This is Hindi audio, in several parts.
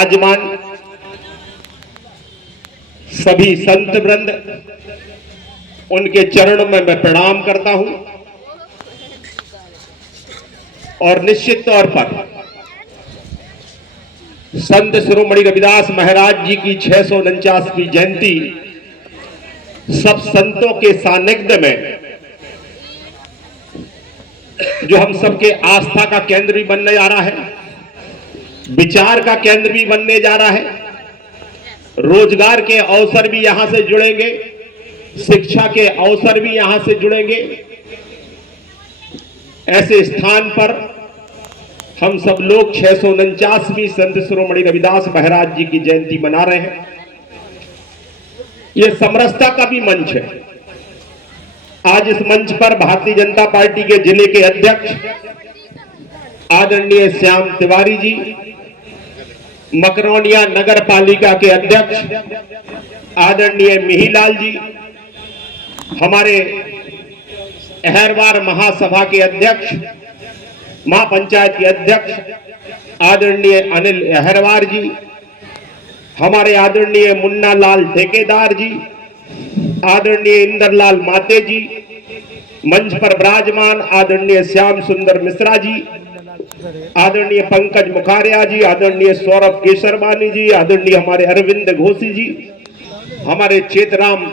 विराजमान सभी संत वृंद, उनके चरणों में मैं प्रणाम करता हूं और निश्चित तौर पर संत शिरोमणि रविदास महाराज जी की 649वीं जयंती सब संतों के सानिध्य में जो हम सबके आस्था का केंद्र भी बनने जा रहा है, विचार का केंद्र भी बनने जा रहा है, रोजगार के अवसर भी यहां से जुड़ेंगे, शिक्षा के अवसर भी यहां से जुड़ेंगे। ऐसे स्थान पर हम सब लोग 649वीं संत शिरोमणि रविदास महाराज जी की जयंती मना रहे हैं। यह समरसता का भी मंच है। आज इस मंच पर भारतीय जनता पार्टी के जिले के अध्यक्ष आदरणीय श्याम तिवारी जी, मकरौनिया नगर पालिका के अध्यक्ष आदरणीय मिहिलाल जी, हमारे अहरवार महासभा के अध्यक्ष, महापंचायत के अध्यक्ष आदरणीय अनिल अहरवार जी, हमारे आदरणीय मुन्ना लाल ठेकेदार जी, आदरणीय इंद्रलाल माते जी, मंच पर विराजमान आदरणीय श्याम सुंदर मिश्रा जी, आदरणीय पंकज मुखारिया जी, आदरणीय सौरभ केसरवानी जी, आदरणीय हमारे अरविंद घोसी जी, हमारे चेतराम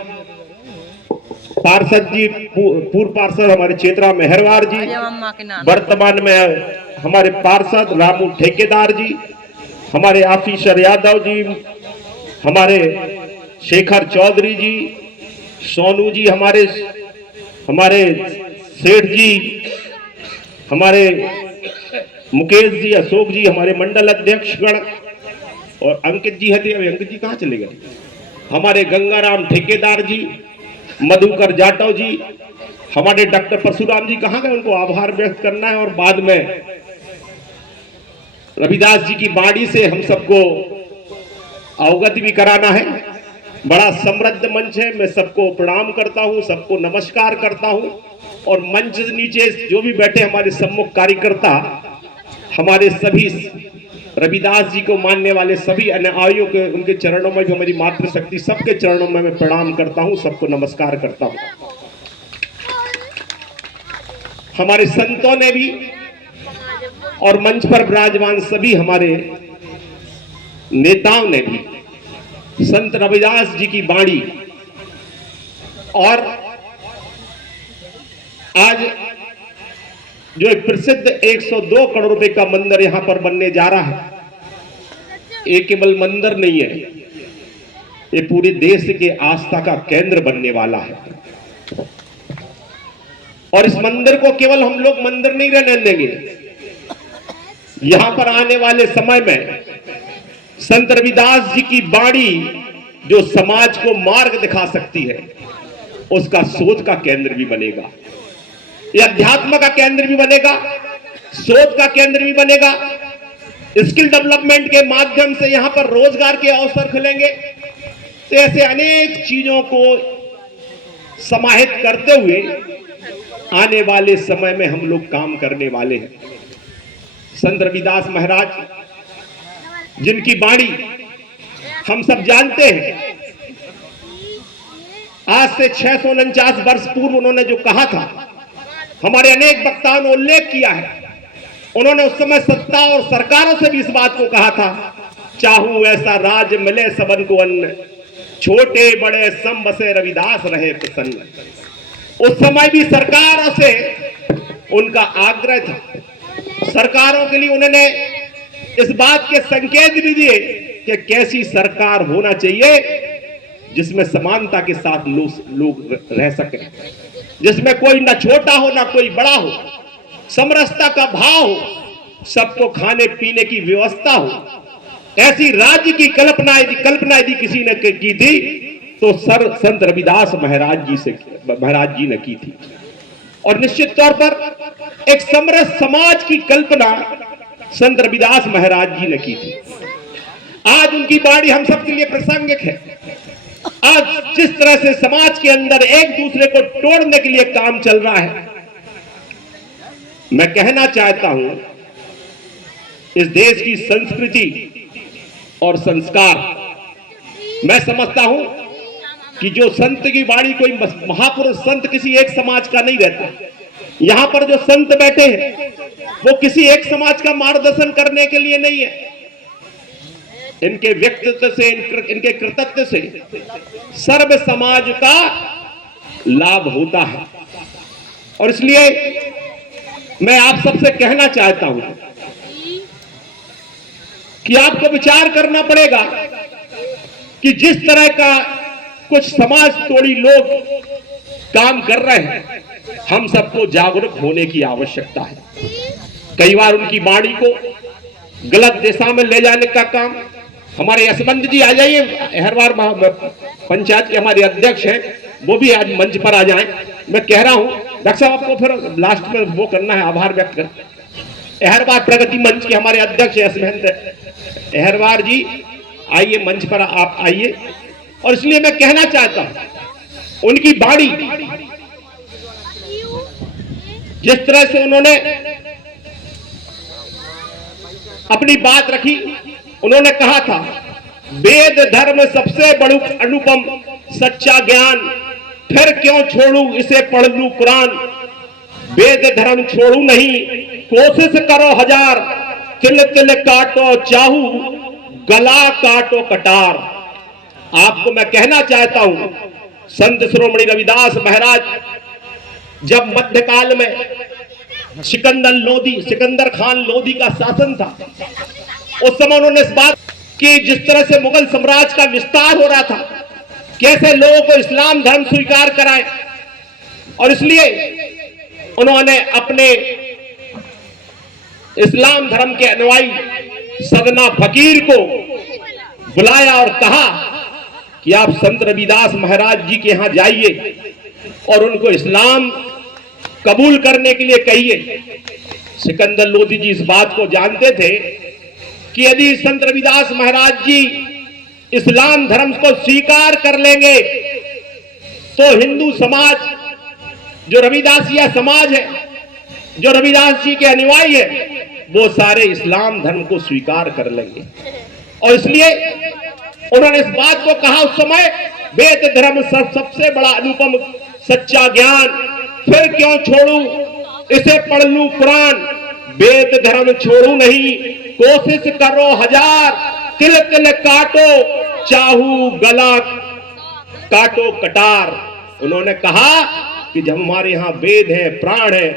पार्षद जी, पूर्व पार्षद हमारे चेतराम मेहरवार जी, वर्तमान में हमारे पार्षद रामू ठेकेदार जी, हमारे ऑफिसर यादव जी, हमारे शेखर चौधरी जी, सोनू जी, हमारे सेठ जी, हमारे मुकेश जी, अशोक जी, हमारे मंडल अध्यक्ष गण, और अंकित जी है। अंकित जी कहाँ चले गए? हमारे गंगाराम ठेकेदार जी, मधुकर जाटव जी, हमारे डॉक्टर परशुराम जी कहाँ गए? उनको आभार व्यक्त करना है और बाद में रविदास जी की बाणी से हम सबको अवगत भी कराना है। बड़ा समृद्ध मंच है। मैं सबको प्रणाम करता हूं, सबको नमस्कार करता हूं और मंच नीचे जो भी बैठे हमारे सम्मुख कार्यकर्ता, हमारे सभी रविदास जी को मानने वाले सभी अनुयायियों के, उनके चरणों में भी हमारी मातृशक्ति सबके चरणों में मैं प्रणाम करता हूं, सबको नमस्कार करता हूं। हमारे संतों ने भी और मंच पर विराजमान सभी हमारे नेताओं ने भी संत रविदास जी की बाणी और आज जो एक प्रसिद्ध 102 करोड़ रुपए का मंदिर यहां पर बनने जा रहा है, ये केवल मंदिर नहीं है, ये पूरे देश के आस्था का केंद्र बनने वाला है। और इस मंदिर को केवल हम लोग मंदिर नहीं रहने देंगे। यहां पर आने वाले समय में संत रविदास जी की बाणी जो समाज को मार्ग दिखा सकती है, उसका सोच का केंद्र भी बनेगा, यह अध्यात्म का केंद्र भी बनेगा, सोच का केंद्र भी बनेगा। स्किल डेवलपमेंट के माध्यम से यहां पर रोजगार के अवसर खुलेंगे। तो ऐसे अनेक चीजों को समाहित करते हुए आने वाले समय में हम लोग काम करने वाले हैं। संत रविदास महाराज जिनकी बाणी हम सब जानते हैं, आज से 649 वर्ष पूर्व उन्होंने जो कहा था, हमारे अनेक वक्ताओं ने उल्लेख किया है। उन्होंने उस समय सत्ता और सरकारों से भी इस बात को कहा था, चाहूं ऐसा राज मिले सबन को अन्न, छोटे बड़े सम बसे रविदास रहे प्रसन्न। उस समय भी सरकारों से उनका आग्रह था। सरकारों के लिए उन्होंने इस बात के संकेत भी दिए कि कैसी सरकार होना चाहिए जिसमें समानता के साथ लोग रह सके, जिसमें कोई ना छोटा हो ना कोई बड़ा हो, समरसता का भाव हो, सबको खाने पीने की व्यवस्था हो। ऐसी राज्य की कल्पना यदि किसी ने की थी तो संत रविदास महाराज जी ने की थी। और निश्चित तौर पर एक समरस समाज की कल्पना संत रविदास महाराज जी ने की थी। आज उनकी बाणी हम सबके लिए प्रासंगिक है। आज जिस तरह से समाज के अंदर एक दूसरे को तोड़ने के लिए काम चल रहा है, मैं कहना चाहता हूं, इस देश की संस्कृति और संस्कार। मैं समझता हूं कि जो संत की वाणी, कोई महापुरुष संत किसी एक समाज का नहीं रहता। यहां पर जो संत बैठे हैं वो किसी एक समाज का मार्गदर्शन करने के लिए नहीं है। इनके व्यक्तित्व से, इनके कृतित्व से सर्व समाज का लाभ होता है। और इसलिए मैं आप सबसे कहना चाहता हूं कि आपको विचार करना पड़ेगा कि जिस तरह का कुछ समाज तोड़ी लोग काम कर रहे हैं, हम सबको जागरूक होने की आवश्यकता है। कई बार उनकी वाणी को गलत दिशा में ले जाने का काम, हमारे यशवंत जी आ जाइए, हर बार पंचायत के हमारे अध्यक्ष हैं, वो भी आज मंच पर आ जाएं। मैं कह रहा हूं डॉक्टर साहब, आपको फिर लास्ट में वो करना है, आभार व्यक्त कर। हर बार प्रगति मंच के हमारे अध्यक्ष यशवंत अहरवार जी आइए, मंच पर आप आइए। और इसलिए मैं कहना चाहता हूं, उनकी वाणी जिस तरह से उन्होंने अपनी बात रखी, उन्होंने कहा था वेद धर्म सबसे बड़ू अनुपम सच्चा ज्ञान, फिर क्यों छोड़ू इसे पढ़ लूं कुरान। वेद धर्म छोड़ू नहीं, कोशिश करो हजार, तिल तिल काटो चाहू, गला काटो कटार। आपको मैं कहना चाहता हूं, संत शिरोमणि रविदास महाराज जब मध्यकाल में सिकंदर खान लोधी का शासन था, उस समय उन्होंने इस बात की, जिस तरह से मुगल साम्राज्य का विस्तार हो रहा था, कैसे लोगों को इस्लाम धर्म स्वीकार कराए। और इसलिए उन्होंने अपने इस्लाम धर्म के अनुयायी सदना फकीर को बुलाया और कहा कि आप संत रविदास महाराज जी के यहां जाइए और उनको इस्लाम कबूल करने के लिए कहिए। सिकंदर लोधी जी इस बात को जानते थे कि यदि संत रविदास महाराज जी इस्लाम धर्म को स्वीकार कर लेंगे तो हिंदू समाज, जो रविदासिया समाज है, जो रविदास जी के अनुयायी है, वो सारे इस्लाम धर्म को स्वीकार कर लेंगे। और इसलिए उन्होंने इस बात को कहा उस समय, वेद धर्म सबसे बड़ा अनुपम सच्चा ज्ञान, फिर क्यों छोड़ू इसे पढ़ लूं कुरान। वेद धर्म छोड़ू नहीं, कोशिश करो हजार, तिल तिल काटो चाहू, गला काटो कटार। उन्होंने कहा कि जब हमारे यहाँ वेद है, प्राण है,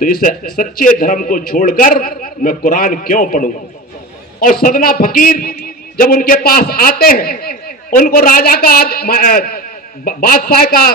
तो इस सच्चे धर्म को छोड़कर मैं कुरान क्यों पढ़ूं। और सदना फकीर जब उनके पास आते हैं, उनको राजा का, बादशाह का